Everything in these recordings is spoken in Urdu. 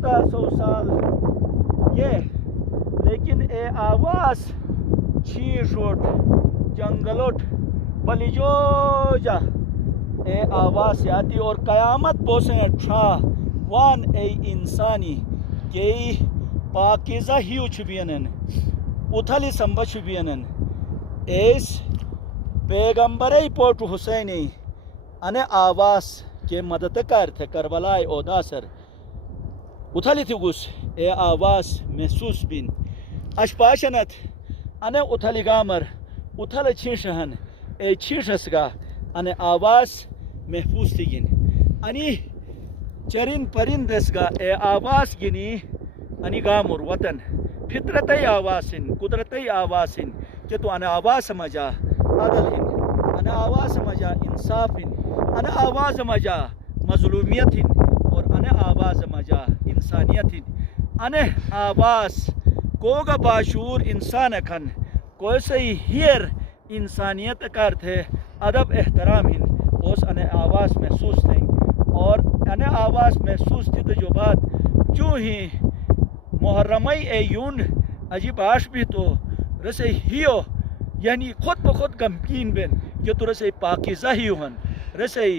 1400 سال یہ لیکن اے آواز چیشوٹ جنگلوٹ پلیجو جا اے آواز آتی اور قیامت پوسیں اٹھا وان اے انسانی گئی پاکیزہ ہیو چھبینن اتھلی سمبا چھبینن ایس پیغمبری پوٹ حسینی انے آواز کے مدد کرتے کربلائے اودا سر اتھلی تھی گس اے آواز محسوس بین اشپاشنت انے اتھلی گامر اتھل چھیشہن اے چھیشس گا انے آواز محفوظ تھی گن انی چرین پرندس گا اے آواز گنی انی گامر وطن فطرتی آوازن قدرتی آوازن کہ تو انے آواز سمجھا عدل ہن انے آواز سمجھا انصاف ہن انے آواز سمجھا مظلومیت ہن اور انے آواز سمجھا انسانیت ہن انے آواز کوگا باشعور انسان کھن کوئی سے ہیر انسانیت کرتے ادب احترام ہن اس انے آواز محسوس تھیں اور انے آواز محسوس تھی تو جو بات جو ہی محرمی ایون عجیب آش بھی تو رسے ہیو یعنی خود بخود غمگین بن کہ تو رسے پاکیزہ ہیو ہن رسے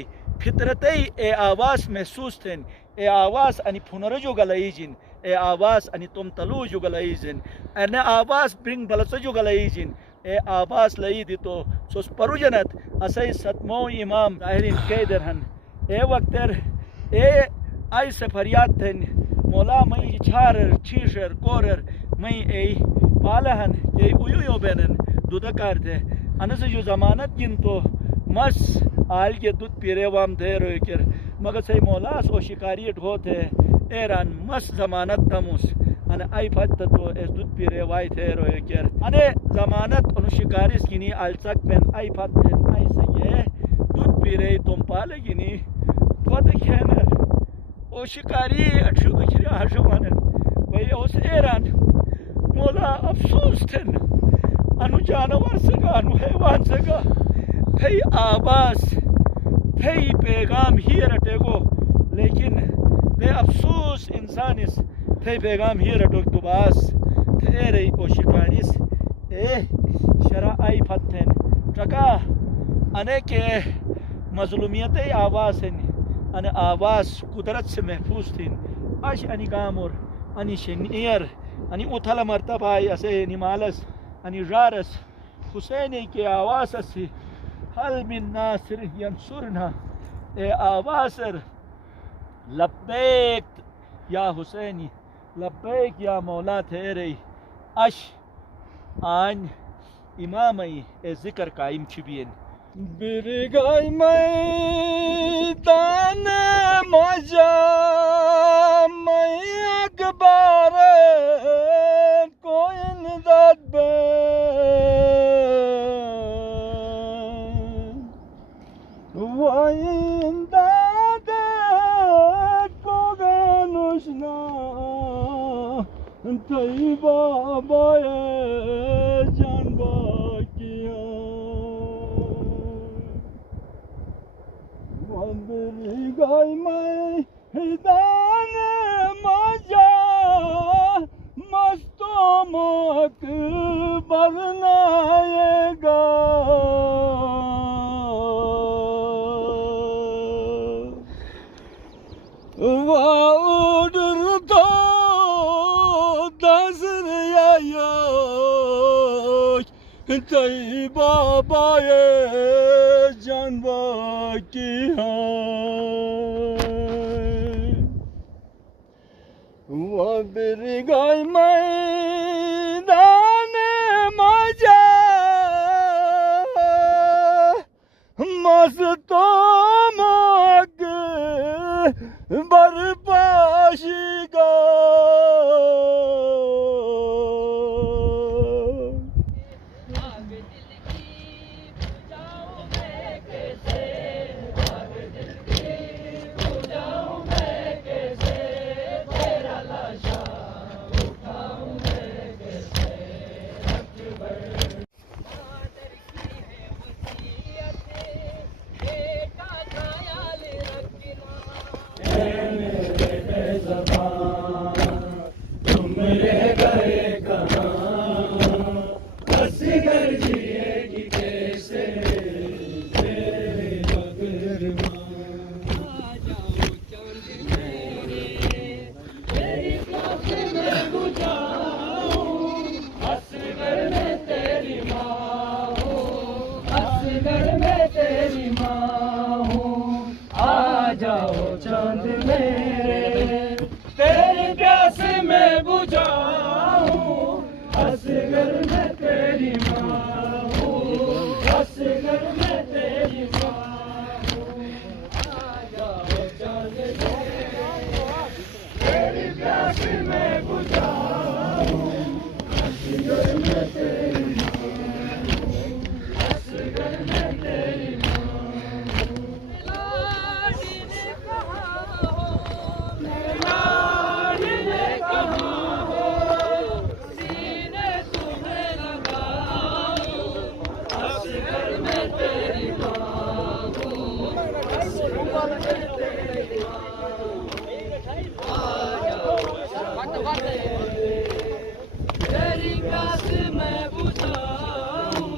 فطرتی اے آواز محسوس تھیں اے آواز انی پھنر جو گلائی جن اے آواز انی تم تلو جو گلائی جن اے آواز برنگ بلس جو گلائی جن اے آواز لئی دی تو سوس پرو جنت اسی ستمو امام ظاہرین قیدر ہن اے وقتر اے آئی سفریات تھیں مولا مئی چھارر چھیشر کورر مئی اے پالہن اے اویو بینن دودکار تھے انس جو ضمانت گن تو مس آل کے دودھ پیرے وام دے روی کر مگر سی مولاس او شکاریٹ ہوتے ایران مس ضمانت تموس ان آئی پھت تو اس دودھ پیرے وائی تھے روی کر انے ضمانت انو شکاریس گنی آل سک پین آئی پھت پین آئی سکے دودھ پیرے تم پالے گنی پھت کھینر او شکاری اٹھو دکھری آشو مانن وی اس ایران مولا افسوس تھن انو جانور سگا انو حیوان سگا تھئی آواز تھئی پیغام ہی رٹے گو لیکن بے افسوس انسانس تھئی پیغام ہی رٹو تو باس تھے رہی او شکاریس اے شرع آئی پھتن ٹکا انے کے مظلومیت آواز ہیں ان آواز قدرت سے محفوظ تھیں اش انی گامر انی شنیر انی اتھل مرتبہ آئی اسے نمالس انی جارس حسینی کے آواز سے حل من ناصر ینصرنا اے آوازر لبیک یا حسینی لبیک یا مولا تیرے اش آن امامی اے ذکر قائم چھبین برگائی میدان مجا میں اکبار کوئی نداد بے وائن داد کو گانوشنا طیبہ بائے جان باکیاں برگائی میدان مجا مستو مک برنائے گا واؤڈر تو دزر یا طیبہ بائے جانبا کی برگائی میدان مجا مستو مگ برپاشی گا زبان رہ گئے کہاں، اصغر جیے گی کیسے تیرے بغیر ماں۔ آ جاؤ چاند میرے، تیری پیاس میں بجھاؤں، اصغر میں تیری ماں ہوں، اصغر میں تیری ماں ہوں۔ آ جاؤ چاند میرے، تیری پیاس میں بجھاؤں، اصغر میں تیری ماں ہوں، اصغر میں تیری ماں ہوں۔ آ جاؤ چاند میرے، تیری پیاس میں بجھاؤں، اصغر میں تیری ماں ہوں، اصغر میں تیری ماں ہوں۔ لاڈی نے کہا ہو، میرے لاڈی نے کہا ہو، سینے تمہیں لگاؤں، اصغر میں تیری ماں ہوں، اصغر میں تیری ماں ہوں۔ آ جاؤ چاند میرے، تیری پیاس میں بجھاؤں،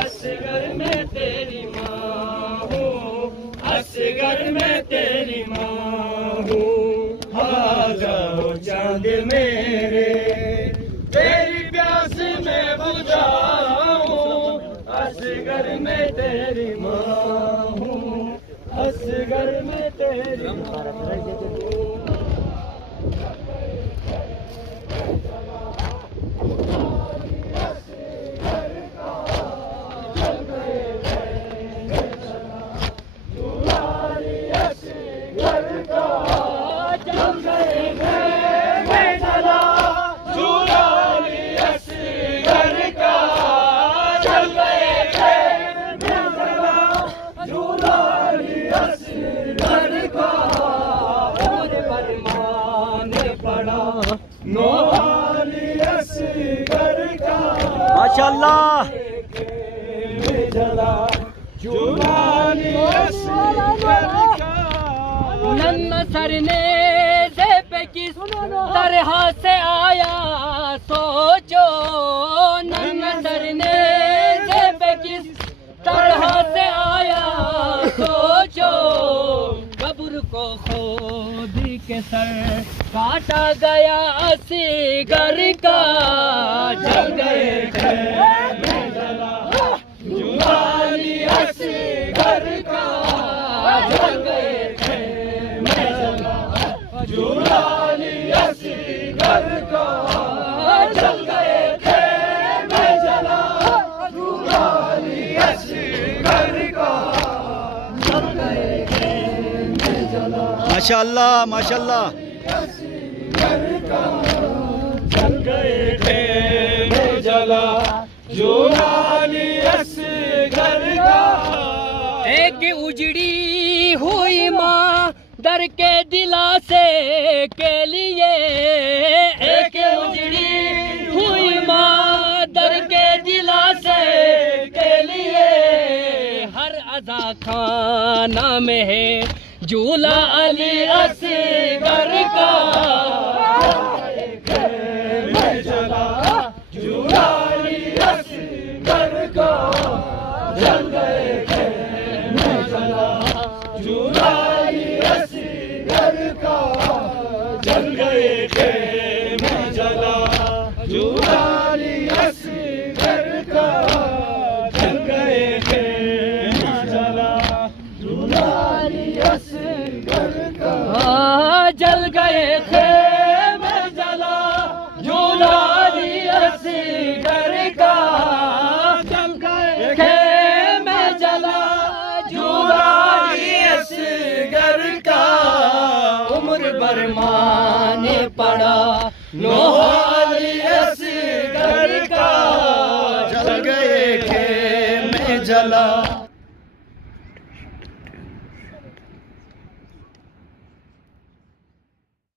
اصغر میں تیری ماں ہوں، اصغر میں تیری ماں ہوں۔ آ جاؤ چاند میرے، تیری پیاس میں بجھاؤں، اصغر میں تیری ماں ہوں، اصغر میں تیری ماں ہوں۔ ماشاء اللہ ننا سرنے سے پہ کس طرح سے آیا سوچو، ننا سرنے سے پہ کس طرح سے آیا سوچو، قبر کو خود کے سر کاٹا گیا اصغر کا، جل گئے خیمے جلا جلالی اصغر کا، جل گئے خیمے جلا جلالی اصغر کا، جل گئے خیمے جلا جلالی اصغر کا، جل گئے خیمے جلا۔ ماشاء اللہ ماشاء اللہ۔ جل گئے خیمے جلا جلالی اصغر کا، ایک اجڑی ہوئی ماں در کے دلاسے کے لیے، ایک اجڑی ہوئی ماں در کے دلاسے کے لیے، ہر ادا خانہ میں ہے جھولا علی اصغر کا، خیمے جلا جلالی اصغر کا، جل گئے خیمے جلا جلالی اصغر کا، جل گئے خیمے جلا جلالی اصغر کا، جل گئے خیمے جلا جلالی اصغر کا، جل گئے خیمے جلا جلالی اصغر کا، جل گئے خیمے جلا جلالی اصغر کا، عمر برمان پڑا نوح علی اصغر کا، جل گئے خیمے جلا